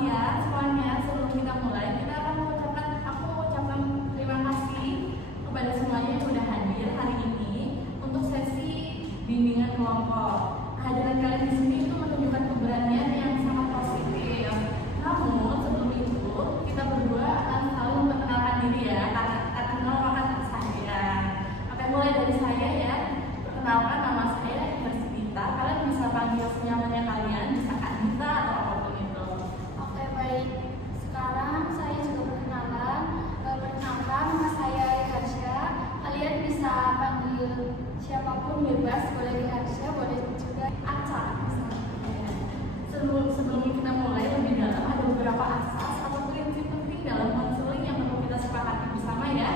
siang semuanya. Sebelum kita mulai, aku mengucapkan terima kasih kepada semuanya yang sudah hadir hari ini untuk sesi bimbingan kelompok. Kehadiran kalian di sini itu menunjukkan keberanian yang sangat positif. Namun sebelum itu kita berdua akan selalu memperkenalkan diri ya, karena merupakan keseharian. Oke, mulai dari saya ya. Perkenalkan, nama saya Dita. Kalian bisa panggil senyamannya kalian, bisa Kak Dita atau apapun itu. Oke, baik. Sekarang saya juga perkenalkan nama saya Harsha. Kalian bisa panggil siapapun bebas, boleh Harsha, boleh juga Aca. Sebelum kita mulai lebih dalam, ada beberapa asas atau prinsip penting dalam konseling yang perlu kita sepakati bersama ya.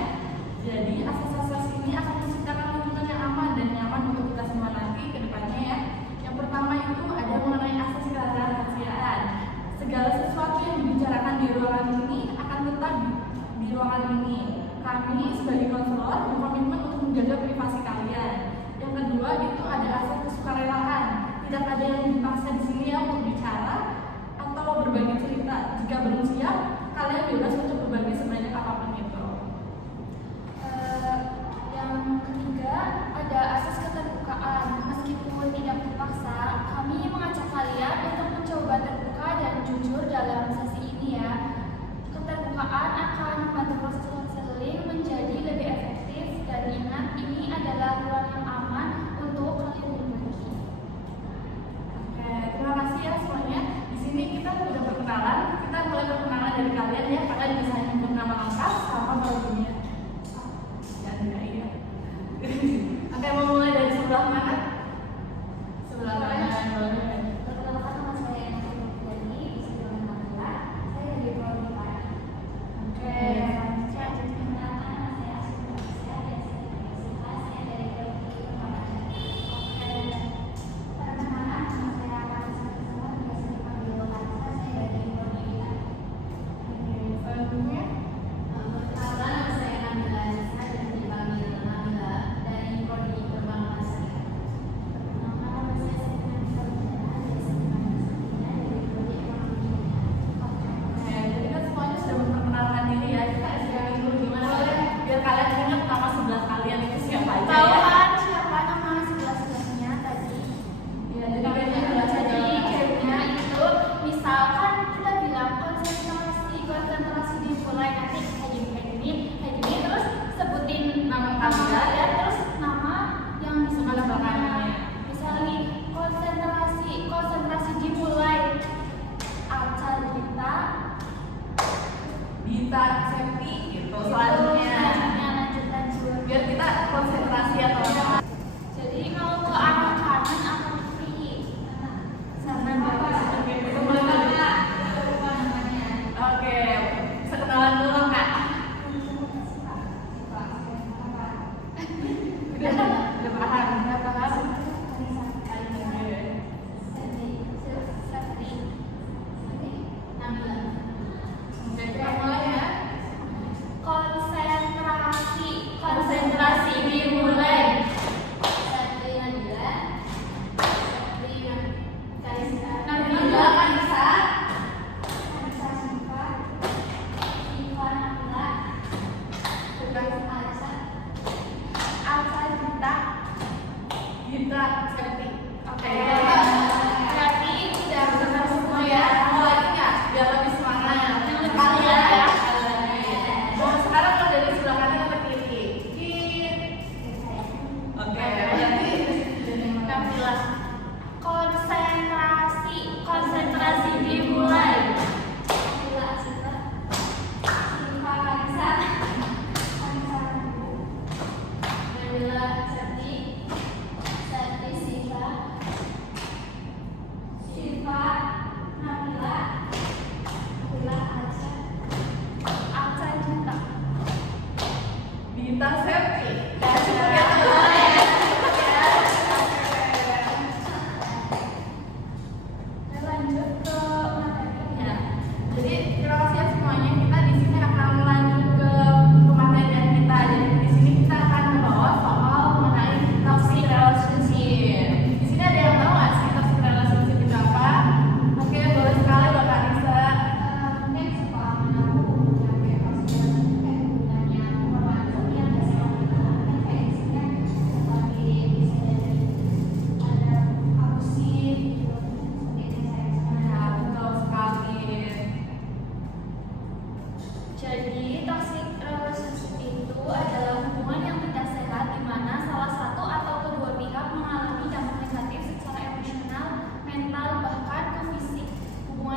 Jadi asas-asas ini akan menciptakan lingkungan yang aman dan nyaman untuk kita semua nanti ke depannya ya. Yang pertama itu ada mengenai asas kerahasiaan. Segala sesuatu yang dibicarakan di ruangan ini akan tetap di ruangan ini. Kami sebagai konselor berkomitmen untuk menjaga privasi kalian. Yang kedua itu ada asas kesukarelaan. Tidak ada yang dipaksa di sini ya untuk bicara atau berbagi cerita. Jika belum siap, kalian bebas untuk berbagi sebanyak apapun itu. Yang ketiga ada asas keterbukaan. Meskipun tidak dipaksa, kami mengajak kalian untuk mencoba terbuka dan jujur dalam sesi ini ya. Keterbukaan akan membantu proses konseling menjadi lebih efektif, dan ingat, ini adalah ruang yang aman untuk kalian berbagi. Oke, terima kasih ya semuanya. Di sini kita sudah perkenalan. Kita mulai perkenalan dari kalian ya. Kalian bisa nyebut nama lengkap sama bagiannya. Dan iya. Oke, mau mulai dari sebelah mana? Sebelah kanan. Perkenalkan, nama saya Nani, di sebelah kanan saya dari Prodi Pak. Oke. Perkenalkan, nama saya Asma Aisyah, saya dari Prodi Informatika. Perkenalkan, nama saya Marisa Kusuma, biasa dipanggil Marisa, saya dari Prodi Bidang. Selanjutnya. Perkenalkan, nama saya Nabila Anissa, biasa dipanggil Nabila, dari Prodi Perbankan. Perkenalkan, nama saya Sabrina Nisa, biasa dipanggil Sabrina, dari Prodi Ekonomi. Oke, jadi kan semuanya sudah memperkenalkan diri ya. Kita SKM dulu gimana biar kalian ingat nama sebelah kalian itu siapa aja Tahu ya. kan siapa nama sebelah-sebelahnya tadi? Ya, jadi kalian baca Jadi dulu. gamenya itu misalkan kita bilang konsentrasi dimulai, nanti kayak gini, terus sebutin Nama nama kalian. kalian, terus nama yang di sebelah Sebelah kanannya. kanannya. Misalnya konsentrasi dimulai. Aca Dita Septi gitu. Selanjutnya lanjut. biar kita konsentrasi atau apa. Jadi kalau ke arah kanan apa ke kiri? Sana bagus. Oke, kita mulai dari Oke, sekenalan dulu Kak. Udah paham. Oke, kita mulai ya.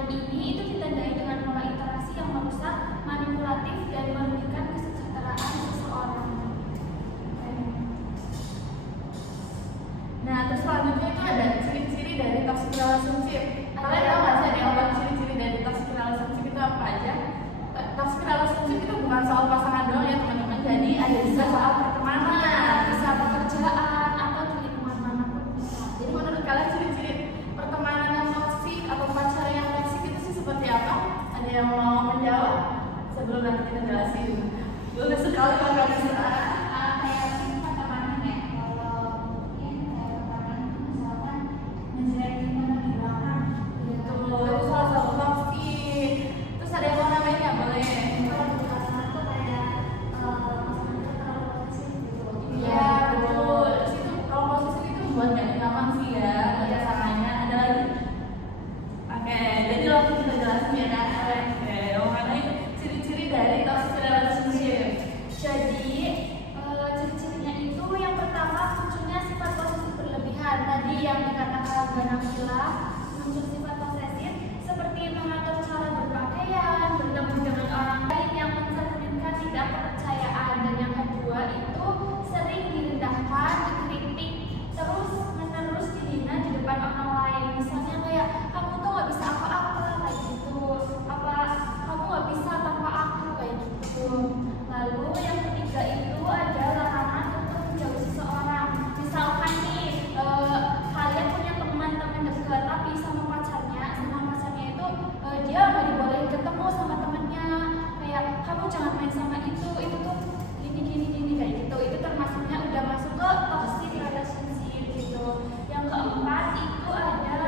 ini itu ditandai dengan pola interaksi yang merusak, manipulatif, dan merugikan kesejahteraan seseorang. Nah, terus selanjutnya itu ada ciri-ciri dari toxic relationship. Kalian tahu nggak sih ada yang buat ciri-ciri dari toxic relationship itu apa aja? Toxic relationship itu bukan soal pasangan doang ya teman-teman. Jadi ada juga soal pertemanan, Bisa pekerjaan atau di lingkungan manapun bisa. Jadi menurut kalian ciri-ciri pertemanan yang toksik atau pacar yang toksik itu sih seperti apa? Ada yang mau menjawab? Sebelum nanti kita jelasin. Boleh sekali kalau bisa. Kayak pertemanan ya, kalau mungkin pertemanan itu misalkan menjelekin teman di belakang. Betul, itu salah satu toksik. Terus ada yang mau namanya nggak? Boleh. Kalau di pasangan tuh kayak pasangan itu terlalu posesif gitu. Iya betul. Terus itu kalau posisi itu buat gak nyaman sih ya pasangannya. Ada lagi? Oke, jadi langsung kita jelasin ya kan. Oke, mengenai ciri-ciri dari toxic relationship. Jadi ciri-cirinya itu yang pertama munculnya sifat posesif berlebihan. Tadi yang dikatakan Ganapila, muncul sifat posesif seperti mengatur cara berpakaian, bertemu dengan orang lain yang mencerminkan tidak kepercayaan. Dan yang kedua itu sering direndahkan, dikritik, terus menerus dihina di depan orang lain. Misalnya kayak kamu tuh nggak bisa apa-apa kayak gitu, apa kamu nggak bisa tanpa aku kayak gitu. Lalu yang ketiga itu ada larangan untuk menjauhi seseorang. Misalkan nih kalian punya teman-teman dekat tapi sama pacarnya itu dia nggak dibolehin ketemu sama temannya. Kayak kamu jangan main sama itu tuh gini kayak gitu. Itu termasuknya udah masuk ke toxic relationship gitu. Yang keempat itu ada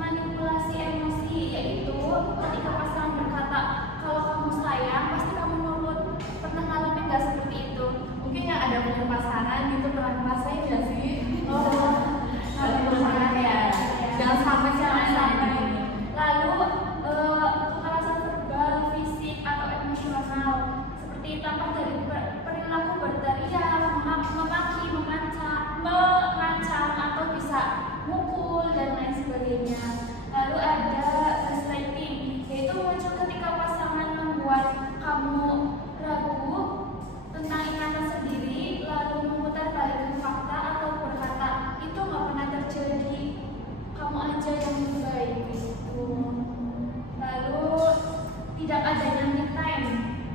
manipulasi emosi, yaitu ketika pasangan berkata kalau kamu sayang pasti kamu nurut. Pernah ngalamin nggak seperti itu? Mungkin yang ada punya pasangan gitu pernah ngerasain nggak sih? Oh, ada pasangan ya. Jangan sampai sampai. Lalu kekerasan verbal, fisik atau emosional seperti tampak dari perilaku berteriak, memaki, mengancam atau bisa mukul dan lain sebagainya. Lalu ada gaslighting, yaitu muncul ketika pasangan membuat kamu ragu tentang ingatan sendiri, lalu memutar balik fakta atau berkata itu nggak pernah terjadi, kamu aja yang lebih baik gitu. Lalu tidak adanya me time,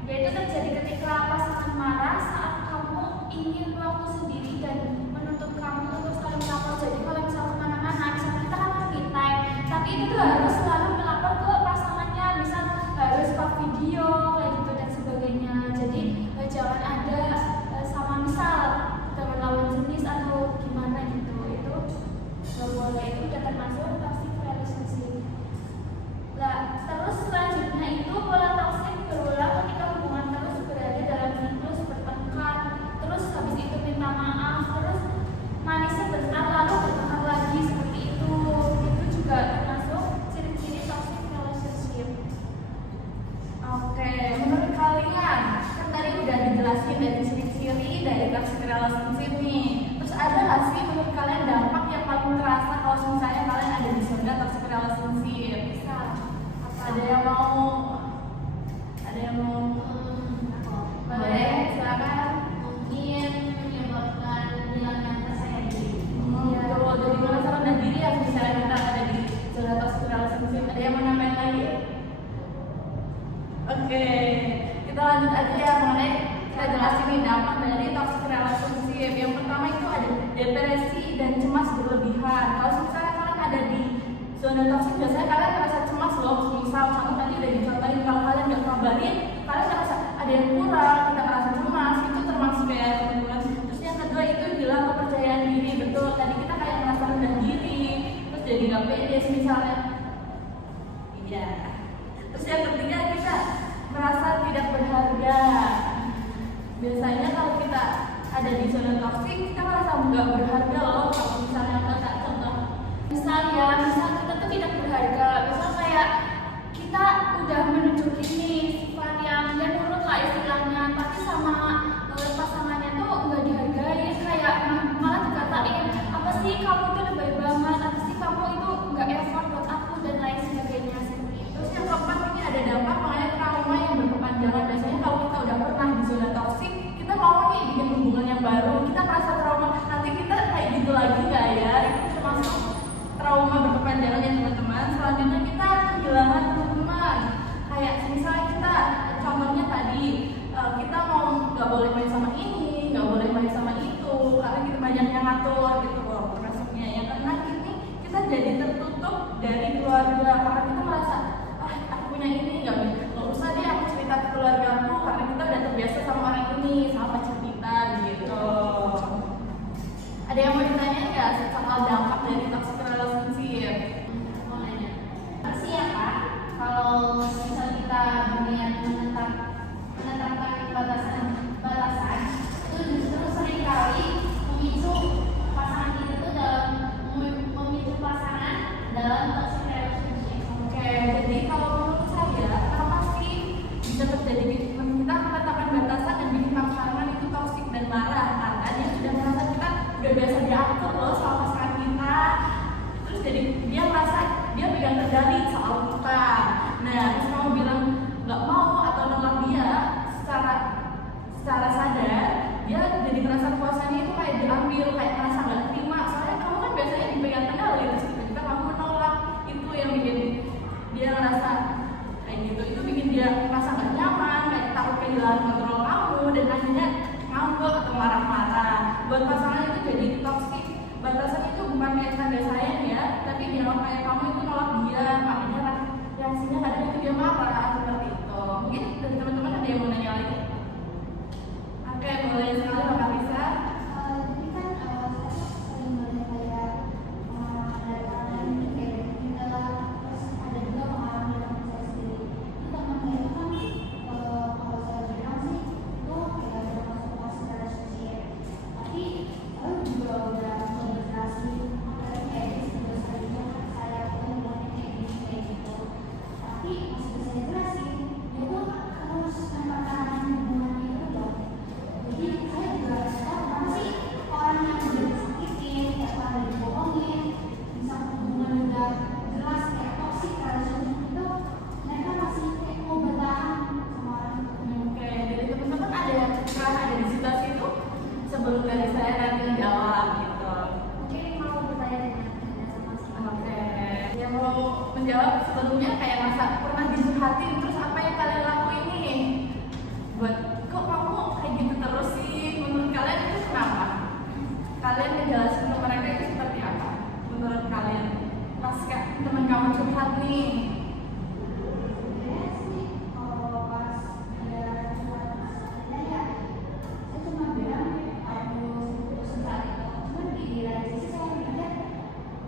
yaitu terjadi ketika pasangan marah saat kamu ingin waktu sendiri dan menuntut kamu untuk saling melapor. Jadi kalau misalnya kemana-mana, misalnya kita kan me time, tapi itu tuh harus selalu melapor ke pasangannya, misal harus pak video kayak gitu dan sebagainya. Jadi jangan ada sama misal teman lawan jenis atau gimana gitu, itu nggak boleh. Itu udah termasuk toxic relationship. Nah, terus selanjutnya itu pola toxic berulang ketika hubungan terus berada dalam siklus bertengkar, terus habis itu minta maaf, terus manis sebentar lalu bertengkar lagi seperti itu. Itu juga termasuk ciri-ciri toxic relationship. Oke, menurut kalian kan tadi udah dijelasin dari ciri-ciri dari toxic relationship nih. Terus ada nggak sih menurut kalian dampak yang paling terasa kalau misalnya kalian ada di zona toxic relationship? Bisa Ada yang mau? Ada yang mau? Boleh, silakan. mungkin menyebabkan hilangnya percaya diri. Betul, jadi merasa rendah diri ya misalnya kita ada di zona toxic relationship. Ada yang mau nambahin lagi? Oke, kita lanjut aja ya mengenai kita jelasin nih dampak dari toxic relationship. Yang pertama itu ada depresi dan cemas berlebihan. Kalau misalnya kalian ada di zona toxic, biasanya kalian merasa cemas loh. Misal contoh tadi udah dicontohin, kalau kalian nggak kabarin, kalian merasa ada yang kurang, kita merasa cemas. Itu termasuk ya teman-teman. Terus yang kedua itu hilang kepercayaan diri. Betul, tadi kita kayak merasa rendah diri, terus jadi nggak pede misalnya. Iya. Terus yang ketiga kita merasa tidak berharga. Biasanya kalau kita ada di zona toksik, kita merasa nggak berharga loh. Kalau misalnya kita contoh, Misal kita tuh tidak berharga. Misal kayak kita udah menunjukin nih sifat yang dia nurut lah istilahnya, tapi sama pasangannya tuh nggak dihargai, kayak malah dikatain apa sih kamu tuh lebay banget, apa sih kamu itu nggak effort buat aku dan lain sebagainya. Seperti itu misalnya kita contohnya tadi kita mau nggak boleh main sama ini, nggak boleh main sama itu, karena kita banyak yang ngatur gitu loh termasuknya ya, karena ini kita jadi tertutup dari keluarga karena kita merasa aku punya ini nggak usah deh aku cerita ke keluarga aku karena kita udah terbiasa sama orang ini, sama pacar kita gitu. Ada yang mau ditanya nggak soal dampak dari toxic relationship? Mau nanya? Pasti ya Kak, kalau misal kita berniat menetapkan batasan itu justru seringkali memicu pasangan kita itu memicu pasangan dalam toxic relationship. Oke, jadi kalau menurut saya kenapa sih bisa terjadi gitu? Kita menetapkan batasan dan bikin pasangan itu toksik dan marah karena dia sudah merasa kita udah biasa diatur loh sama pasangan kita, terus jadi dia merasa dia pegang kendali soal kita. Nah, terus kamu bilang nggak mau atau nolak dia secara sadar, dia jadi merasa kuasanya itu kayak diambil, kayak merasa nggak terima. Soalnya kamu kan biasanya dipegang kendali, terus tiba-tiba kamu menolak, itu yang bikin dia ngerasa kayak gitu. Itu bikin dia merasa nggak nyaman, kayak takut kehilangan kontrol kamu, dan akhirnya ngambek atau marah-marah. Buat pasangan itu jadi toksik. Batasan itu bukan kayak tanda sayang ya, tapi dia kayak kamu itu nolak dia, makanya reaksinya kadang itu dia marah seperti itu. Mungkin dari teman-teman ada yang mau nanya lagi? Oke, boleh sekali Mbak Risa. Jadi kan saya sering melihat kayak dari orang lain itu kayak kita, terus ada juga pengalaman dari saya sendiri. Itu teman saya itu kan kalau saya bilang sih itu kayak termasuk toxic relationship. Tapi saya juga udah berjelasin kayak sebelum saya ngomongnya kayak gini kayak gitu. Tapi masih bisa saya jelasin, dia tuh harus mempertahankan hubungannya itu loh. Jadi saya juga harus tahu kenapa sih orang yang udah disakitin, udah dibohongin, misal hubungan udah jelas kayak toxic relationship itu, mereka masih kayak mau bertahan sama orang itu. Oke, jadi teman-teman ada di situasi itu sebelum dari saya nanti jawab gitu. Mungkin mau bertanya dengan sama-sama. Oke, yang mau menjawab sebelumnya kayak masa pernah dicurhatin terus apa yang kalian lakuin nih? Buat kok kamu kayak gitu terus sih? Menurut kalian itu kenapa? Kalian ngejelasin ke mereka itu seperti apa? Menurut kalian pas teman kamu curhat nih? Sebenarnya sih kalau pas ada curhat ya, saya cuma bilang harus putus saat itu. Cuma di lain sisi saya mikir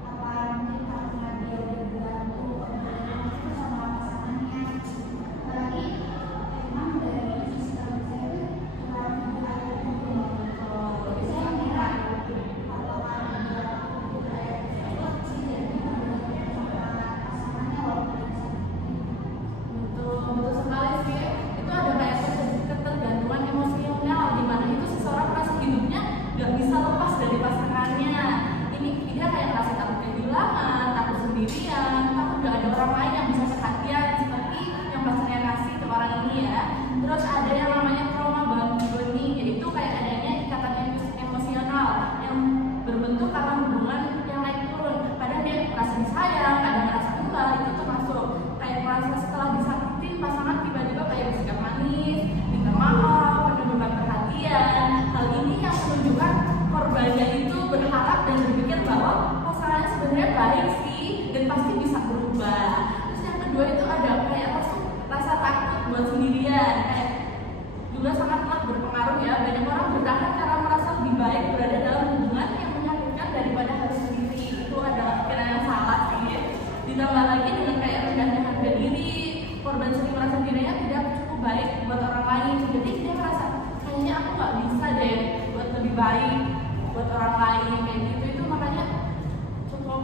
apa mungkin karena dia udah bergantung itu sama pasangannya. Apalagi emang dari sistem saya itu kurang budaya itu. Jadi saya kira atau karena dia budaya tersebut sih jadinya bergantung sama pasangannya walaupun Betul sekali sih. Itu ada kayak ketergantungan emosional di mana itu seseorang merasa hidupnya nggak bisa lepas dari pasangannya. Ini dia kayak merasa takut kehilangan, takut sendirian, takut nggak ada orang lain yang bisa perhatian seperti yang pacarnya kasih ke orang ini ya. Terus ada yang namanya trauma bonding, yaitu kayak adanya ikatan emosional yang berbentuk karena hubungan yang naik turun. Kadang dia merasa disayang, kadang merasa enggak, itu termasuk kayak merasa setelah disakitin pasangan tiba-tiba kayak bersikap manis, minta maaf, menunjukkan perhatian. Hal ini yang menunjukkan korbannya itu berharap dan berpikir bahwa pasangannya sebenarnya baik sih dan pasti bisa berubah. Terus yang kedua itu ada kayak rasa takut buat sendirian, kayak juga sangat berpengaruh ya. Banyak orang bertahan karena merasa lebih baik berada dalam hubungan yang menyakitkan daripada harus sendiri. Itu adalah pikiran yang salah sih. Ditambah lagi dengan kayak rendahnya harga diri, korban sering merasa dirinya tidak cukup baik buat orang lain. Jadi dia merasa kayaknya aku nggak bisa deh buat lebih baik buat orang lain kayak gitu. Itu makanya cukup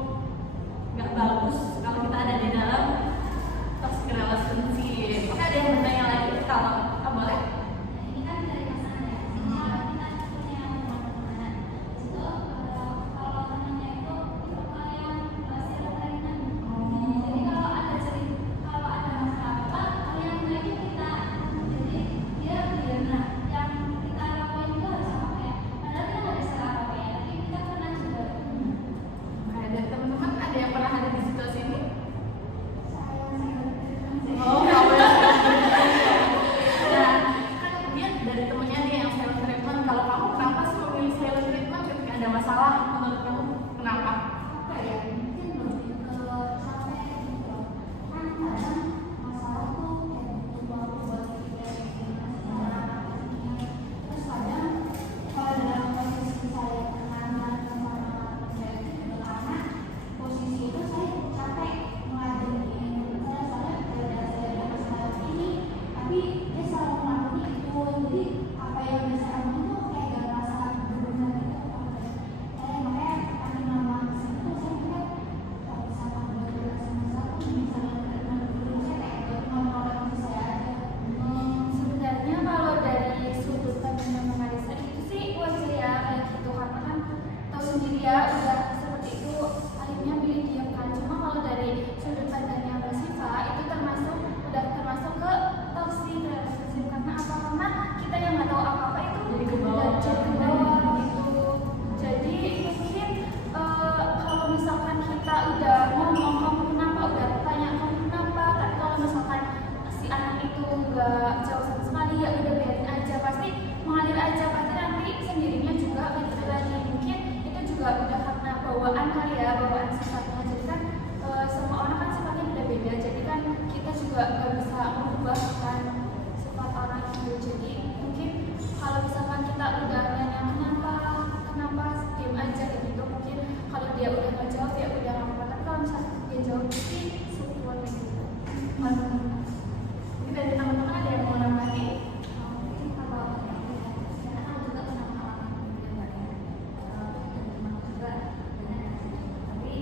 nggak jauh sama sekali, ya udah biarin aja, pasti mengalir aja, pasti nanti sendirinya juga akan gitu lagi. Mungkin itu juga udah karena bawaan kali ya, bawaan sifatnya. Jadi kan semua orang kan sifatnya beda-beda, jadi kan kita juga nggak bisa merubah kan sifat orang itu. Jadi mungkin kalau misalkan kita udah nanya kenapa diam aja kayak gitu, mungkin kalau dia udah nggak jawab ya udah nggak apa-apa, tapi kalau misalkan dia jawab sih support gitu. Ini dari teman-teman ada yang mau nambahin? Mungkin kalau saya kan juga pernah mengalami juga ya, teman juga banyak yang gitu. Tapi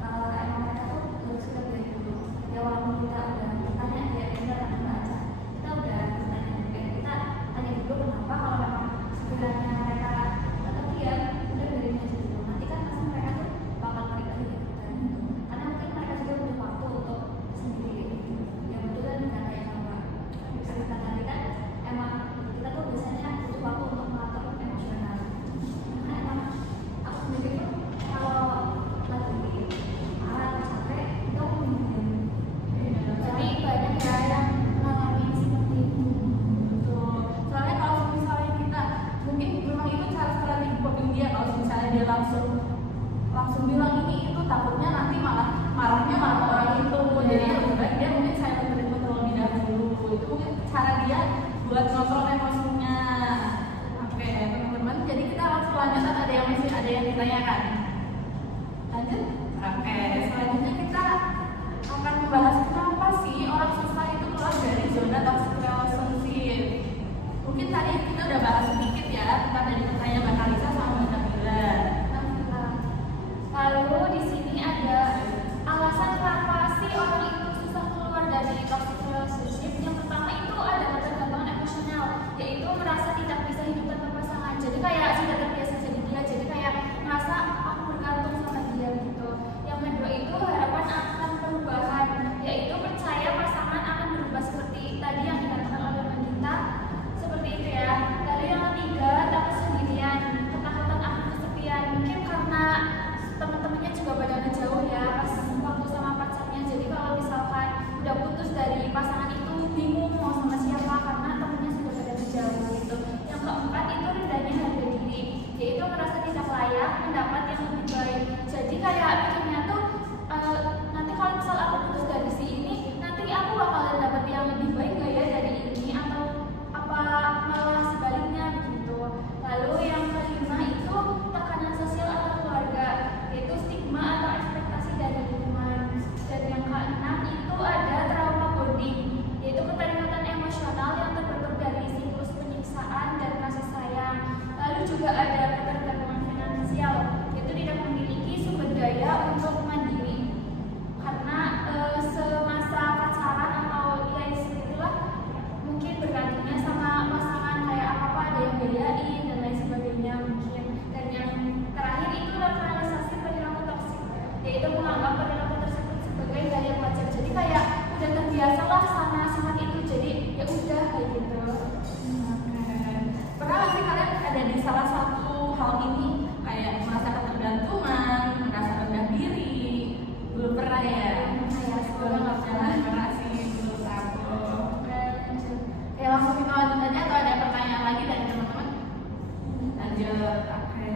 emang mereka tuh sudah dari dulu. Ya walaupun kita udah bertanya dia benar atau enggak aja, kita udah bertanya juga. Kita tanya dulu kenapa, kalau memang sekiranya mereka tetap diam, udah biarin aja dulu. Nanti kan pasti mereka tuh bakal balik lagi gitu kan. Karena mungkin mereka juga butuh waktu untuk sendiri. Ya betul kan, nggak kayak sama cerita tadi kan, emang kita tuh biasanya butuh waktu untuk mengatur emosional. Karena emang aku sendiri tuh kalau lagi marah atau capek itu aku minum. Jadi banyak ya yang mengalami seperti itu. Betul. Soalnya kalau misalnya kita mungkin memang itu cara strategi coping dia, kalau misalnya dia langsung bilang ini itu, takutnya nanti malah marahnya malah ke orang itu. Jadi lebih baik dia mungkin silent treatment terlebih dahulu. Itu mungkin cara dia buat ngontrol emosinya. Oke teman-teman, jadi kita langsung lanjut atau ada yang masih ada yang ditanyakan? Lanjut? Oke, selanjutnya kita akan membahas kenapa sih orang susah itu keluar dari zona toxic relationship. Mungkin tadi kita udah bahas sedikit ya tentang dari pertanyaan Mbak Kalisa sama Mbak Nabila. Lalu di sini ada alasan kenapa sih orang itu susah keluar dari toxic relationship. Yang pertama itu ada ketergantungan emosional, yaitu merasa tidak bisa hidup tanpa pasangan. Jadi kayak sudah terbiasa jadi dia, jadi kayak merasa aku bergantung sama dia gitu. Yang kedua itu harapan akan perubahan, yaitu percaya pasangan akan berubah seperti tadi yang dikatakan oleh Mandita, seperti itu ya. Lalu yang ketiga takut sendirian, ketakutan akan kesepian. Mungkin karena teman-temannya juga pada ngejauh ya pas waktu sama pacarnya, jadi kalau misalkan udah putus dari pasangan itu bingung mau sama siapa karena temennya sudah pada ngejauh gitu. Yang keempat itu rendahnya harga diri, yaitu merasa tidak layak mendapat yang lebih baik. Jadi kayak pikirnya tuh nanti kalau misal aku putus dari si ini, nanti aku bakalan dapat yang lebih baik gak ya dari ini, atau apa malah sebaliknya begitu. Lalu yang kelima itu tekanan sosial atau keluarga, yaitu stigma atau ekspektasi dari lingkungan. Dan yang keenam itu ada trauma bonding, yaitu keterikatan emosional yang terbentuk dari siklus penyiksaan dan kasih sayang. Lalu juga ada ketergantungan finansial, yaitu tidak memiliki sumber daya untuk mandiri karena semasa pacaran atau ya istilahnya mungkin bergantungnya sama pasangan, kayak apa ada yang biayain dan lain sebagainya mungkin. Dan yang terakhir itu naturalisasi perilaku toksik, yaitu menganggap perilaku tersebut sebagai hal yang wajar. Jadi kayak udah terbiasa lah sama sifat itu, jadi ya udah kayak gitu. Pernah nggak sih kalian ada di salah satu hal ini, kayak merasa ketergantungan, merasa rendah diri? Belum pernah ya? Semoga nggak pernah sih menurut aku. Ya langsung kita lanjut aja atau ada pertanyaan lagi dari teman-teman? Lanjut. Oke.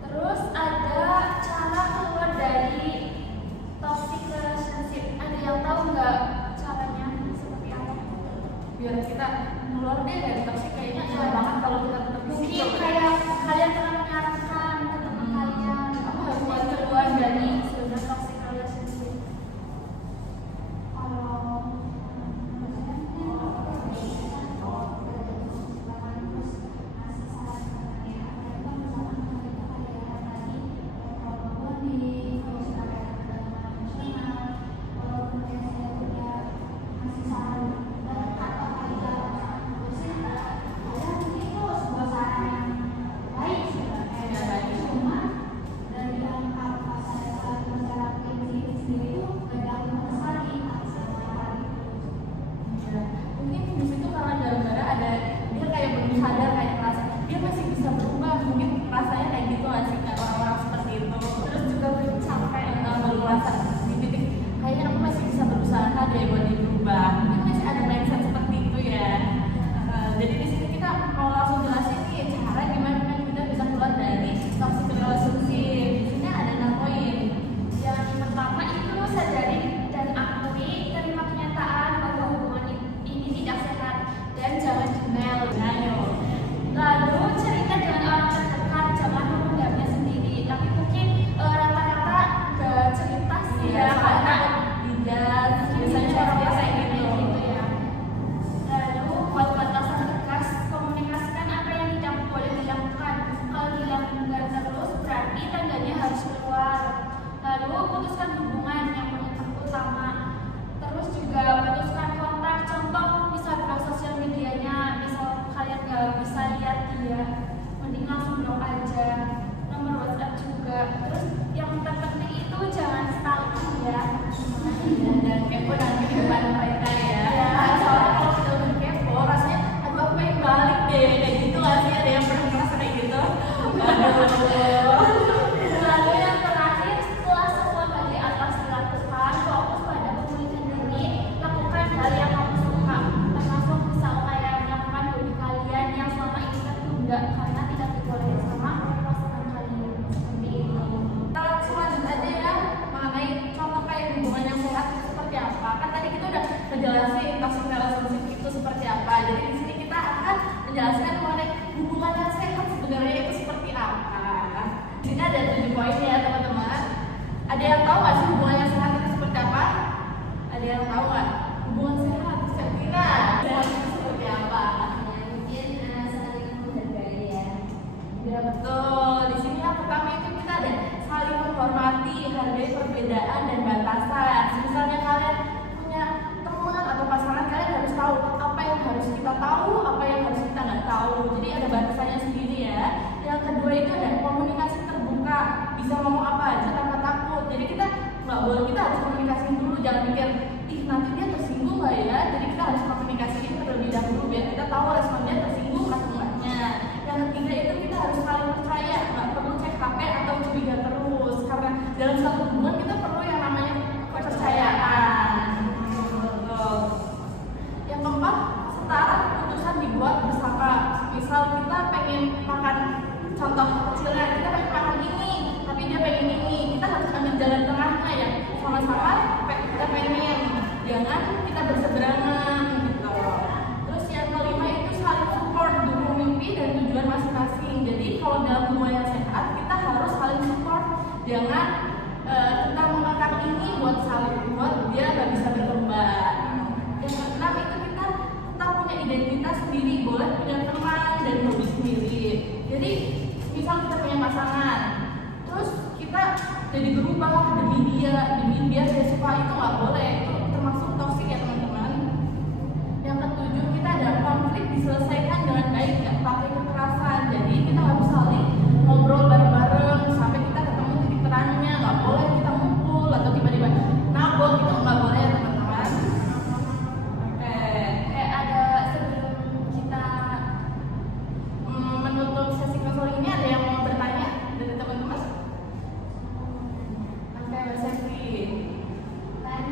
Terus ada cara keluar dari toxic relationship. Ada yang tahu nggak caranya seperti apa? Biar kita keluar deh dari toxic, kayaknya enak banget kalau kita tetap di situ. Mungkin kayak kalian pernah menyarankan ke teman kalian buat keluar dari zona toxic relationship. ngejelasin toxic relationship itu seperti apa. Jadi di sini kita akan menjelaskan mengenai hubungan yang sehat sebenarnya itu seperti apa. Di sini ada 7 poin ya teman-teman. Ada yang tahu nggak sih hubungan yang sehat itu seperti apa? Ada yang tahu nggak? Hubungan sehat, saya kira sehat itu seperti apa? Mungkin saling menghargai ya. Ya betul. Di sini yang pertama itu kita ada saling menghormati, hargai perbedaan dan batasan. Misalnya kalian punya teman atau pasangan, kalian harus tahu apa yang harus kita tahu, apa yang harus kita nggak tahu. Jadi ada batasannya sendiri ya. Yang kedua itu ada komunikasi terbuka, bisa ngomong apa aja tanpa takut. Jadi kita nggak boleh, kita harus komunikasiin dulu, jangan mikir ih nanti dia tersinggung nggak ya. Jadi kita harus komunikasiin terlebih dahulu biar kita tahu respon dia tersinggung atau enggaknya. Yang ketiga itu kita harus saling percaya, nggak perlu cek HP atau curiga terus, karena dalam satu hubungan kita perlu yang namanya kepercayaan. Betul. Yang keempat, setara keputusan dibuat bersama. Misal kita pengen makan, contoh kecilnya kita pengen makan ini, tapi dia pengen ini, kita harus ambil jalan tengahnya ya, sama-sama kita pengen, jangan kita berseberangan gitu. Terus yang kelima itu saling support, dukung mimpi dan tujuan masing-masing. Jadi kalau dalam hubungan yang sehat kita harus saling support, jangan kita mengangkat ini buat dia nggak bisa berkembang. Yang keenam itu kita tetap punya identitas sendiri, boleh punya teman dan hobi sendiri. Jadi misal kita punya pasangan, terus kita jadi berubah demi dia suka, itu nggak boleh, itu termasuk toksik ya teman-teman. Yang ketujuh kita ada konflik diselesaikan dengan baik, nggak pakai kekerasan. Jadi kita harus saling ngobrol bareng-bareng sampai kita ketemu titik terangnya. Nggak boleh kita mukul atau tiba-tiba nabok, itu nggak boleh ya teman-teman. Oke. Ada sebelum kita Menutup sesi konseling ini ada yang mau bertanya dari teman-teman? Oke, Mbak Sepri. Kan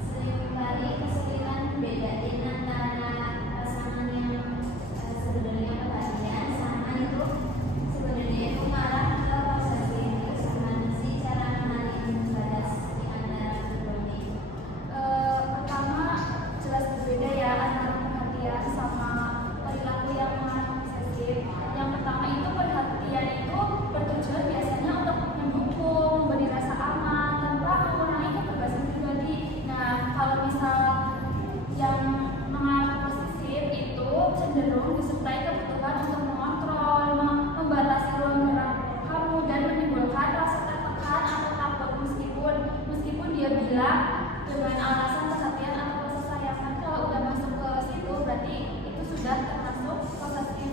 seringkali kesulitan bedain antara pasangan yang sebenarnya perhatian sama itu sebenarnya itu malah ke posesif. Terus gimana sih cara mengenalin batas di antara keduanya? pertama jelas berbeda ya antara perhatian sama perilaku yang posesif. Yang pertama itu perhatian itu bertujuan biasanya untuk mendukung, memberi rasa aman tanpa mengurangi kebebasan pribadi. Nah, kalau misal yang mengalami posesif itu cenderung disertai kebutuhan untuk mengontrol, membatasi ruang gerak kamu dan menimbulkan rasa tertekan atau takut meskipun dia bilang dengan alasan perhatian atau kasih sayang. Kalau udah masuk ke situ berarti itu sudah termasuk posesif.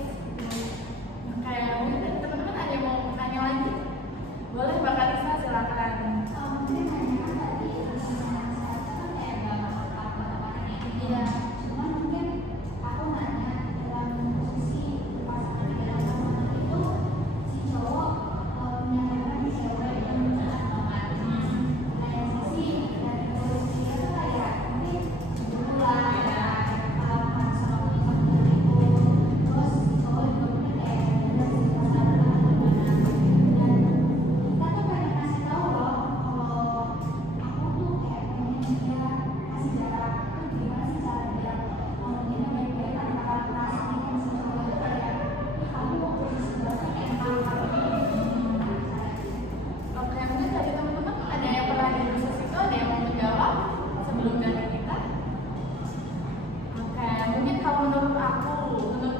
Kayak mungkin dari teman-teman ada yang mau tanya lagi? Boleh Mbak Karisa, silakan. Mungkin hanya tadi pasangan sehat kan kayak nggak masuk akal apa Iya. cuma mungkin aku nanya dalam posisi pasangan yang sama itu si cowok menyatakan si cewek yang benar banget. Kayak sisi dari posisi itu kayak mungkin dulu lah ya sama punya itu terus si cowok juga mungkin kayak benar sih pasangan gimana dan kita tuh pengen kasih tahu loh kalau aku tuh kayak pengen dia kasih jarak itu gimana sih cara dia ngomongin baik-baik tanpa merasa bikin si cowok itu kayak "Ih, kamu jadi sebenarnya enak." Oke, mungkin dari teman-teman ada yang pernah di proses itu, ada yang mau menjawab sebelum dari kita? Oke, mungkin kalau menurut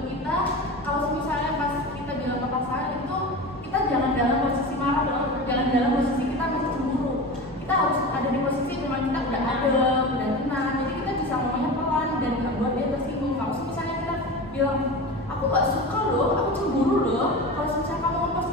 kita, kalau misalnya pas kita bilang ke pasangan itu, kita jangan dalam posisi marah dong, jangan dalam posisi kita masih cemburu. Kita harus ada di posisi memang kita udah adem, udah tenang, jadi kita bisa ngomongnya pelan dan nggak buat dia tersinggung. Kalau misalnya kita bilang, aku nggak suka loh, aku cemburu loh, kalau misalnya kamu ngomong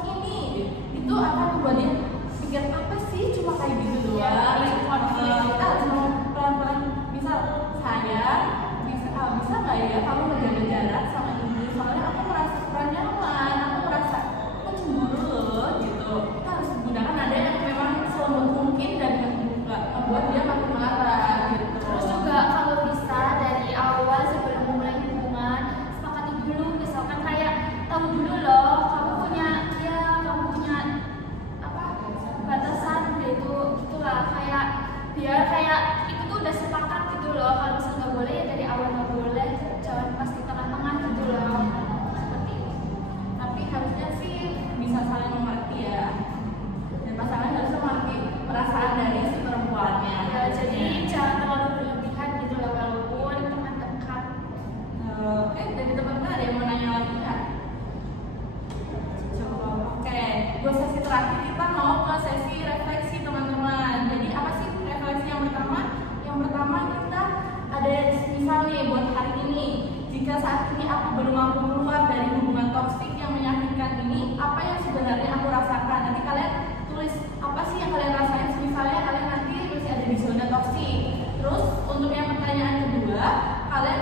jika saat ini aku belum mampu keluar dari hubungan toksik yang menyakitkan ini, apa yang sebenarnya aku rasakan? Nanti kalian tulis apa sih yang kalian rasain. Misalnya kalian nanti masih ada di zona toksik. Terus untuk yang pertanyaan kedua, kalian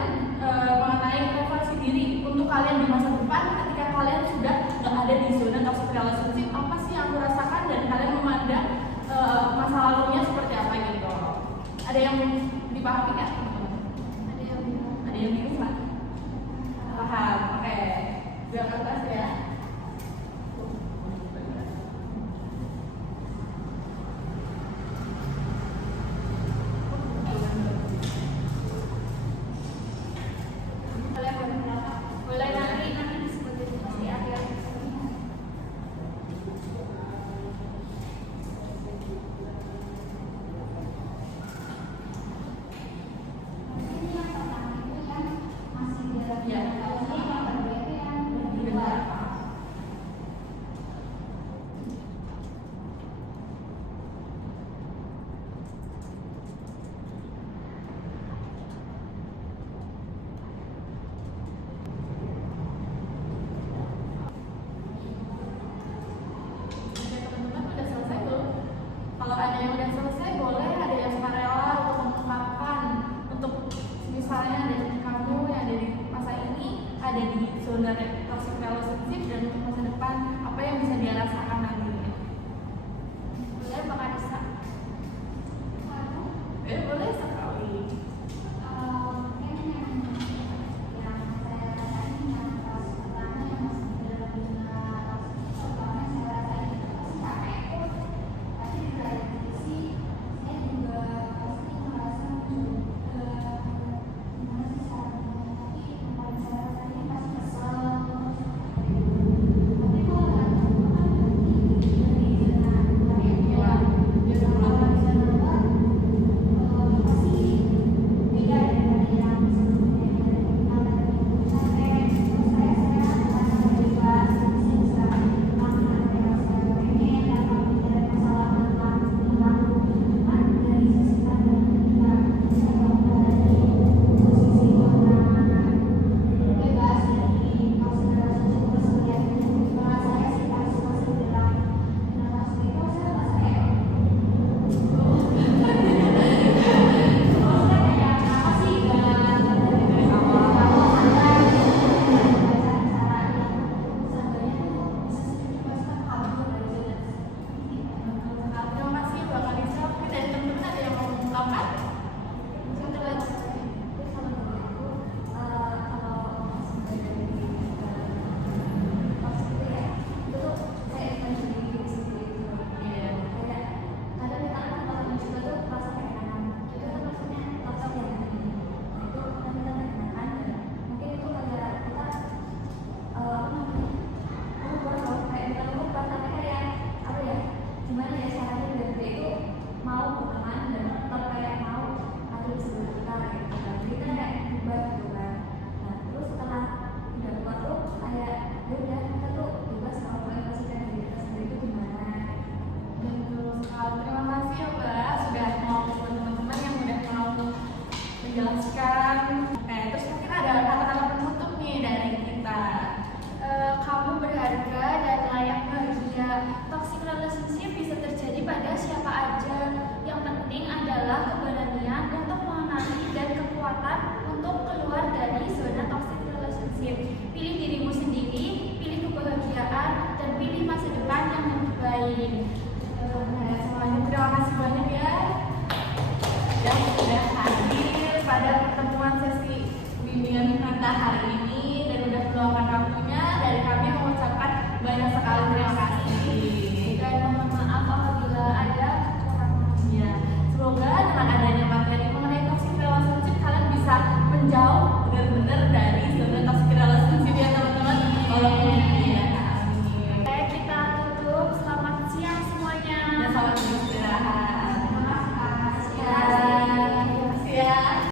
mengenai refleksi diri untuk kalian di masa depan ketika kalian sudah nggak ada di zona toxic relationship, apa sih yang aku rasakan dan kalian memandang masa lalunya seperti apa gitu. Ada yang dipahami nggak? Ada yang bingung nggak? Paham, oke. Biar kertas ya. Boleh nanti disebutin di akhir. Ini yang pertama itu kan masih dalam Ya. kalau saya yang kedua itu yang berdua. Oke, teman-teman udah selesai belum? Kalau ada yang udah selesai, boleh ada yang sukarela untuk mengungkapkan. Untuk misalnya dari kamu yang ada di masa ini ada di zona toxic relationship dan untuk masa depan apa yang bisa dia rasakan nantinya. Boleh Mbak Kanisa. Boleh sekali. Mungkin yang saya rasain yang pas pertama yang masih dalam dunia pertama saya rasain itu pasti capek, tapi di lain sisi saya juga pasti merasa juga gimana sih caranya, tapi yang paling saya rasain pasti kesel terus tapi kalau nggak tahu kan berarti dari zona Iya, dia udah kalau mulai. di zona luar pasti beda dari yang sebelumnya yang tadi capek terus saya merasa bebas saya bisa melakukan apa yang saya pengen dan kalau tidak ada masalah tentang lingkungan dari sisi pandang ketika saya berada di posisi orang bebas dari toxic relationship terus melihat bahwa saya sih harus masih dalam toxic itu saya merasa kayak Terima kasih Mbak Kanisa. Mungkin dari teman-teman ada yang mau mengungkapkan? gimana ya caranya biar dia itu mau berteman dan tetap kayak mau ada di sebelah kita gitu kan jadi kan kayak berubah gitu kan nah terus setelah udah keluar tuh kayak ya udah kita tuh bebas mau mengekspresikan diri kita sendiri itu gimana. Betul sekali. Terima kasih ya Mbak sudah mau teman-teman yang udah mau menjelaskan. Oke, terus mungkin ada kata-kata penutup nih dari kita. Kamu berharga dan layak bahagia. Toxic relationship bisa terjadi pada siapa aja. Yang penting adalah keberanian untuk mengenali dan kekuatan untuk keluar dari zona toxic relationship. Pilih dirimu sendiri, pilih kebahagiaan, dan pilih masa depan yang lebih baik. Semuanya terima kasih banyak ya yang sudah hadir pada pertemuan sesi bimbingan Nanta hari ini.